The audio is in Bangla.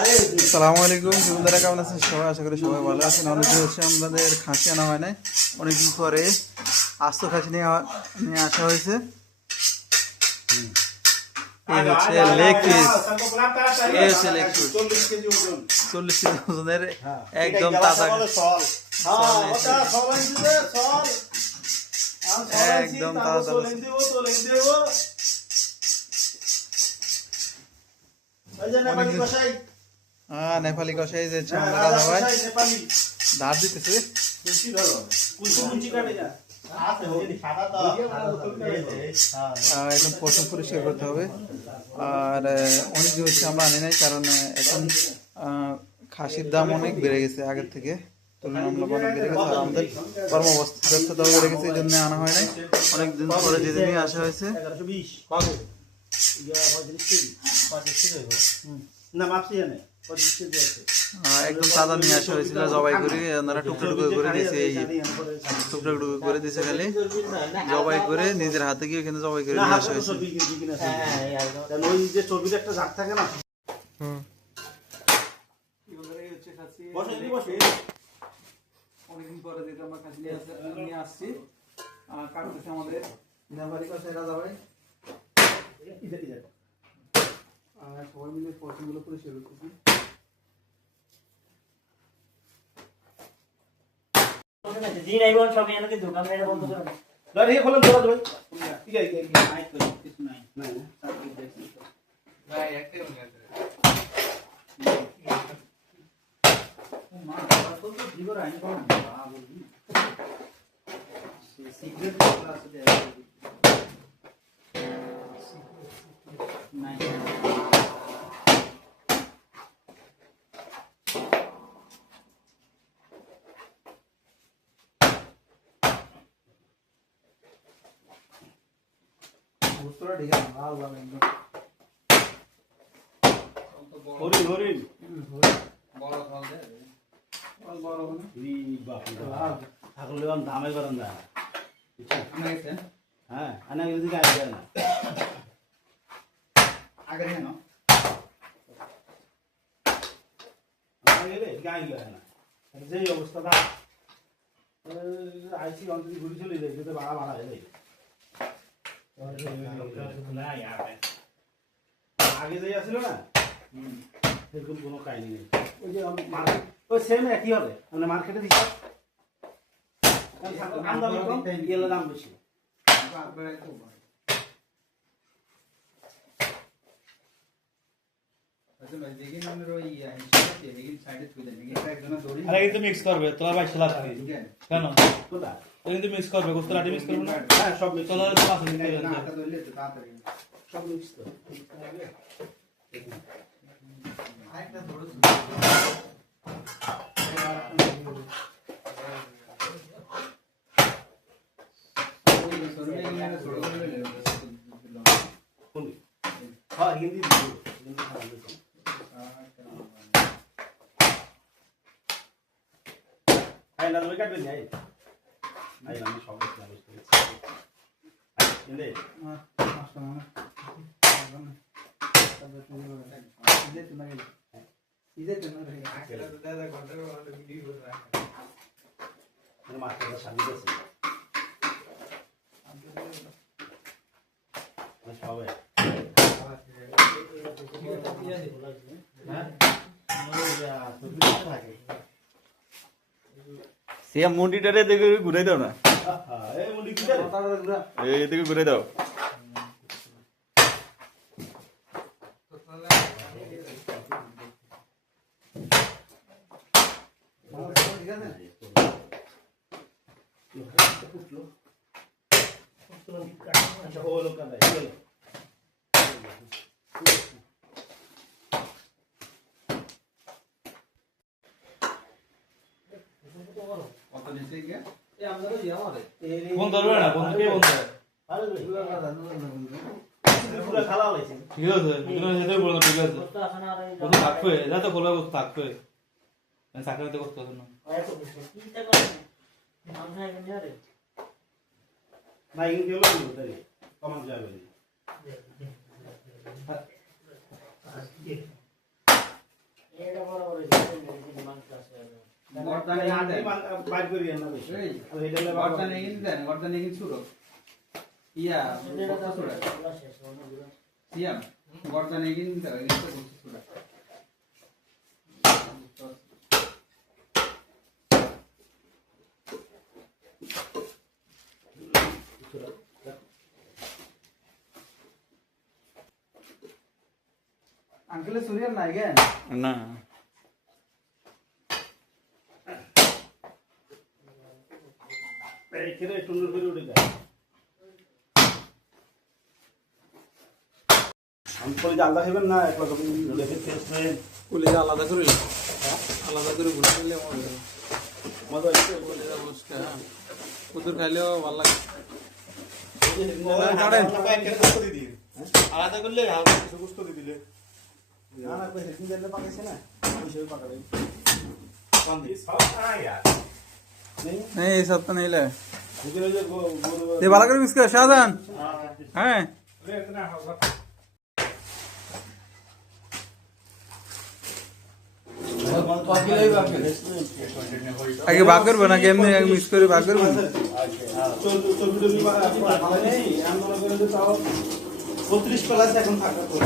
আসসালামু আলাইকুম বন্ধুরা, কেমন আছেন সবাই? আশা করি সবাই ভালো আছেন। অনেকে হচ্ছে আমাদের খাসি আনা হয় নাই, অনেকদিন পরে আস্ত খাসি নিয়ে আসা হয়েছে। এই হচ্ছে লেগ পিস, এই হচ্ছে লেগ পিস 40 কেজি ওজনের, একদম তাজা, একদম তাজা। নেপালি কষাই যে আমাদের রাজা ভাই ধার দিতেছে। এখন প্রথম পরিষ্কার করতে হবে। আর অনেক হচ্ছে আমরা আনি নাই, কারণ এখন খাসির দাম অনেক বেড়ে গেছে আগের থেকে, তুলনামূলক অনেক বেড়ে গেছে। আর আমাদের কর্মব্যস্ততাও বেড়ে গেছে, এই জন্য আনা হয় নাই। অনেকদিন পরে যেদিনই আসা হয়েছে। একদম তাজা নিয়ে আসা হয়েছিল, জবাই করে ওনারা টুকরো টুকরো করে দিয়েছে, এই টুকরো টুকরো করে দিয়েছে, খালি জবাই করে নিজের হাতে গিয়ে এখানে জবাই করে নিয়ে আসা হয়েছে। অনেকদিন পরে যেটা আমরা খাসি নিয়ে আসছি, কাটতেছে আমাদের নেপালি কষাই রাজা ভাই। সবাই মিলে পছন্দগুলো পরিষ্কার করতেছি। দামে করেন না, হ্যাঁ আনা দিকে আসবে না আগে কেন যে অবস্থাটা আইসি অন্তরি ঘুরি চলে যায়, যেতে বাড়া বাড়া হয়ে যায়। আগে যে আসছিল না এরকম কোনো কাহিনী নেই। ওই যে মার্কেট ওই সেম একই হবে, মানে মার্কেটে দিচ্ছে দাম বেশি। মিক্স করবে তোলা বাইশ লাখ কেন কিন্তু মিক্স করবে, গোস্ত লাঠি মিক্স করবে না, সব মিক্স সব মিক্স হিন্দি কাটবেন আমি সব সবাই সে মুন্ডিটারে দেখে ঘুরে দাও না, এদিকে ঘুরে দাও। ফোন ধরবে না, ফোন কে ফোন ধরে ঠিক আছে, যেতে বলো ঠিক আছে, থাকবে যা তো খোলা থাকবে, চাকরিতে করতে হবে না। না ইনকে হলো তাই কমান যাবে বর্তানে বাইর করি না বেশি এই আর এটা হলো বর্তানে কিন্তু দেন বর্তানে কিন্তু ছোট ইয়া বর্তা ছোট সিয়াম বর্তানে কিন্তু দেন কিন্তু ছোট আঙ্কেলের সুরিয়াল নাই গে না এই খেলে সুন্দর করে উঠে যায় আমি বলি যে আলাদা খাবেন না একলা খাবেন দেখে টেস্ট নেই কলিজা আলাদা করে আলাদা করে গুলো করলে মজা হচ্ছে কলিজা বুঝতে কুতুর খাইলেও ভালো লাগে আলাদা করলে হালকা কিছু গুস্ত দিয়ে দিলে না না কই হেডিং দিলে পাকাইছে না ওই পাকাই কোন দিস नहीं ये सब तो नहीं ले ভিতরে যে ये बाला कर इसका शाहजान हैं आगे बाकर बना के हमने आगे मिस करे बाकर बना তো ভিডিও নিবা 32 প্লাস এখন থাকা তো